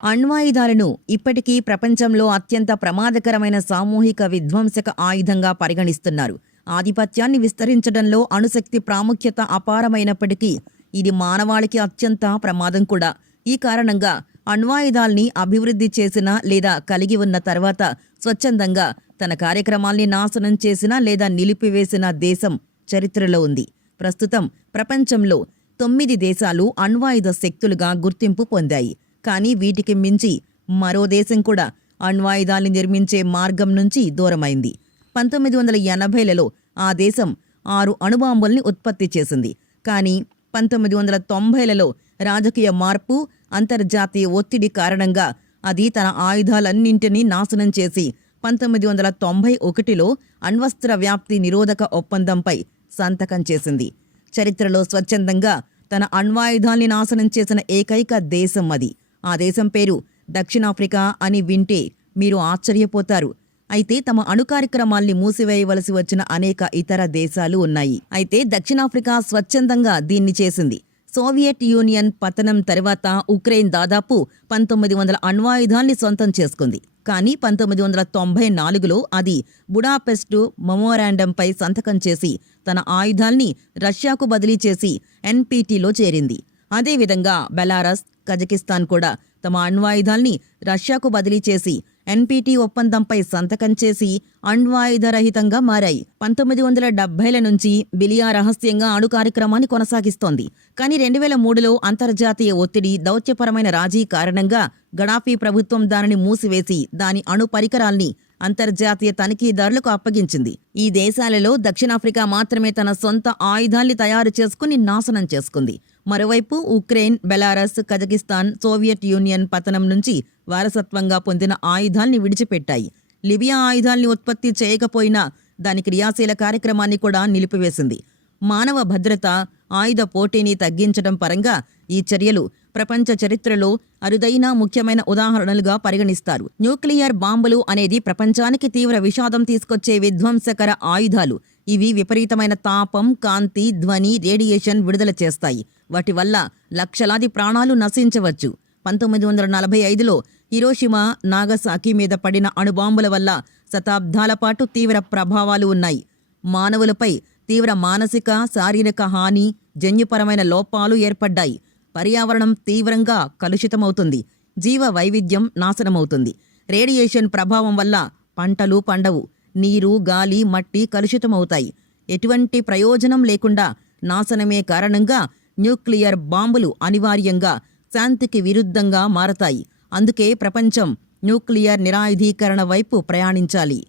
అణ్వాయుధాలను ఇప్పటికీ ప్రపంచంలో అత్యంత ప్రమాదకరమైన సామూహిక విధ్వంసక ఆయుధంగా పరిగణిస్తున్నారు. ఆధిపత్యాన్ని విస్తరించడంలో అణుశక్తి ప్రాముఖ్యత అపారమైనప్పటికీ ఇది మానవాళికి అత్యంత ప్రమాదం కూడా. ఈ కారణంగా అణ్వాయుధాల్ని అభివృద్ధి చేసిన లేదా కలిగి ఉన్న తర్వాత స్వచ్ఛందంగా తన కార్యక్రమాల్ని నాశనం చేసిన లేదా నిలిపివేసిన దేశం చరిత్రలో ఉంది. ప్రస్తుతం ప్రపంచంలో తొమ్మిది దేశాలు అణ్వాయుధ శక్తులుగా గుర్తింపు పొందాయి. కానీ వీటికి మించి మరో దేశం కూడా అణ్వాయుధాల్ని నిర్మించే మార్గం నుంచి దూరమైంది. పంతొమ్మిది వందల ఎనభైలలో ఆ దేశం ఆరు అణుబాంబుల్ని ఉత్పత్తి చేసింది. కానీ పంతొమ్మిది వందల తొంభైలలో రాజకీయ మార్పు అంతర్జాతీయ ఒత్తిడి కారణంగా అది తన ఆయుధాలన్నింటినీ నాశనం చేసి పంతొమ్మిది వందల తొంభై ఒకటిలో అణ్వస్త్ర వ్యాప్తి నిరోధక ఒప్పందంపై సంతకం చేసింది. చరిత్రలో స్వచ్ఛందంగా తన అణ్వాయుధాల్ని నాశనం చేసిన ఏకైక దేశం అది. ఆ దేశం పేరు దక్షిణాఫ్రికా అని వింటే మీరు ఆశ్చర్యపోతారు. అయితే తమ అణు కార్యక్రమాల్ని మూసివేయవలసి వచ్చిన అనేక ఇతర దేశాలు ఉన్నాయి. అయితే దక్షిణాఫ్రికా స్వచ్ఛందంగా దీన్ని చేసింది. సోవియట్ యూనియన్ పతనం తర్వాత ఉక్రెయిన్ దాదాపు పంతొమ్మిది వందల అణ్వాయుధాల్ని సొంతం చేసుకుంది. కానీ పంతొమ్మిది వందల తొంభై నాలుగులో అది బుడాపెస్టు మెమోరాండంపై సంతకం చేసి తన ఆయుధాల్ని రష్యాకు బదిలీ చేసి ఎన్పీటీలో చేరింది. అదేవిధంగా బెలారస్ కజకిస్తాన్ కూడా తమ అణ్వాయుధాల్ని రష్యాకు బదిలీ చేసి ఎన్పీటీ ఒప్పందంపై సంతకం చేసి అణ్వాయుధరహితంగా మారాయి. పంతొమ్మిది వందల డెబ్బైల నుంచి బిలియా రహస్యంగా అణు కార్యక్రమాన్ని కొనసాగిస్తోంది. కానీ రెండు వేల మూడులో అంతర్జాతీయ ఒత్తిడి దౌత్యపరమైన రాజీ కారణంగా గడాఫీ ప్రభుత్వం దానిని మూసివేసి దాని అణు పరికరాల్ని అంతర్జాతీయ తనిఖీదారులకు అప్పగించింది. ఈ దేశాలలో దక్షిణాఫ్రికా మాత్రమే తన సొంత ఆయుధాల్ని తయారు చేసుకుని నాశనం చేసుకుంది. మరోవైపు Ukraine Belarus Kazakhstan Soviet Union పతనం నుంచి వారసత్వంగా పొందిన ఆయుధాల్ని విడిచిపెట్టాయి. లిబియా ఆయుధాల్ని ఉత్పత్తి చేయకపోయినా దాని క్రియాశీల కార్యక్రమాన్ని కూడా నిలిపివేసింది. మానవ భద్రత ఆయుధ పోటీని తగ్గించడం పరంగా ఈ చర్యలు ప్రపంచ చరిత్రలో అరుదైన ముఖ్యమైన ఉదాహరణలుగా పరిగణిస్తారు. న్యూక్లియర్ బాంబులు అనేది ప్రపంచానికి తీవ్ర విషాదం తీసుకొచ్చే విధ్వంసకర ఆయుధాలు. ఇవి విపరీతమైన తాపం కాంతి ధ్వని రేడియేషన్ విడుదల చేస్తాయి. వాటి వల్ల లక్షలాది ప్రాణాలు నశించవచ్చు. పంతొమ్మిది వందల నలభై ఐదులో హిరోషిమా నాగసాకి మీద పడిన అణుబాంబుల వల్ల శతాబ్దాల పాటు తీవ్ర ప్రభావాలు ఉన్నాయి. మానవులపై తీవ్ర మానసిక శారీరక హాని జన్యుపరమైన లోపాలు ఏర్పడ్డాయి. పర్యావరణం తీవ్రంగా కలుషితమవుతుంది. జీవ వైవిధ్యం నాశనమవుతుంది. రేడియేషన్ ప్రభావం వల్ల పంటలు పండవు. నీరు గాలి మట్టి కలుషితమవుతాయి. ఎటువంటి ప్రయోజనం లేకుండా నాశనమే కారణంగా న్యూక్లియర్ బాంబులు అనివార్యంగా శాంతికి విరుద్ధంగా మారతాయి. అందుకే ప్రపంచం న్యూక్లియర్ నిరాయుధీకరణ వైపు ప్రయాణించాలి.